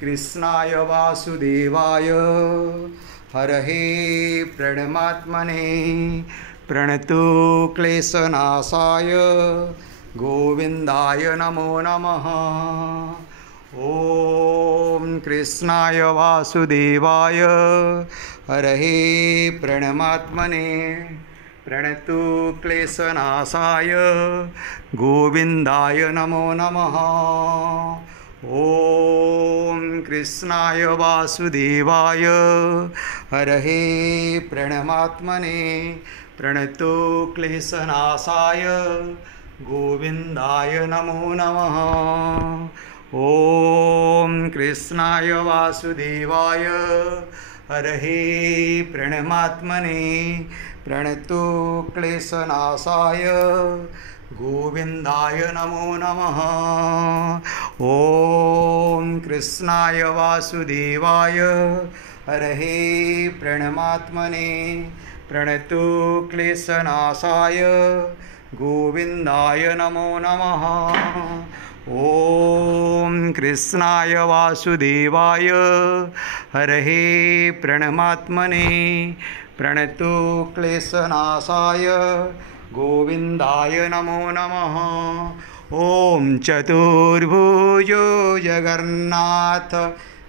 कृष्णाय वासुदेवाय हरहे प्रणमात्मने प्रणतो क्लेशनाशाय गोविंदाय नमो नमः। ओम कृष्णाय वासुदेवाय हरहे प्रणमात्मने प्रणतो क्लेशनाशाय गोविंदाय नमो नमः। ओम कृष्णाय वासुदेवाय हरहे प्रणमात्मने प्रणतो क्लेशनाशाय गोविंदाय नमो नमः। ओम कृष्णाय वासुदेवाय हरहे प्रणमात्मने प्रणतो क्लेशनाशाय गोविंदाय नमो नमः। ओम कृष्णाय वासुदेवाय हरहे प्रणमात्मने प्रणतो क्लेशनाशाय गोविंदाय नमो नमः। ओम कृष्णाय वासुदेवाय हरहे प्रणमात्मने प्रणतो क्लेशनाशाय गोविंदाय नमो नमः। ओम चतुर्भुजो जगन्नाथ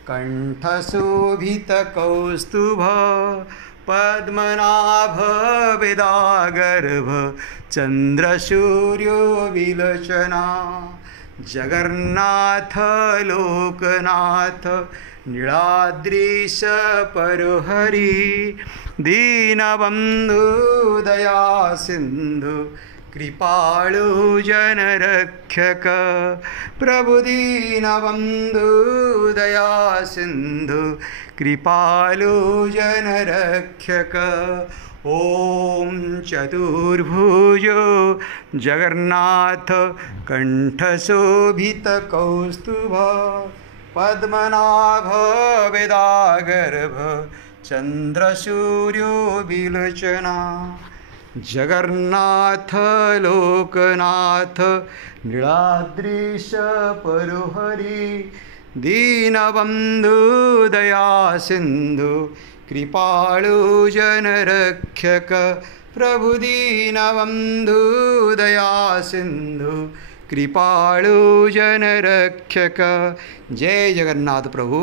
कंठशोभितकौस्तुभ पद्मनाभ वेदागर्भ चंद्रसूर्यो विलोचना जगन्नाथ लोकनाथ नीलाद्रीश परोहरि दीनबंधु दया सिंधु कृपाळु जनरक्षक प्रभु दीनबंधु दया सिंधु कृपाळु जनरक्षक। ओम चतुर्भुजो जगन्नाथ कंठशोभितकौस्तुभ पद्मनाभ वेदागर्भ चंद्रसूर्यो विलोचना जगन्नाथ लोकनाथ नीलाद्रीश परोहरि दीनबंधु दया सिंधु कृपाळु जनरक्षक प्रभु दीनबंधु दया सिंधु कृपाळु जनरक्षक। जय जगन्नाथ प्रभु।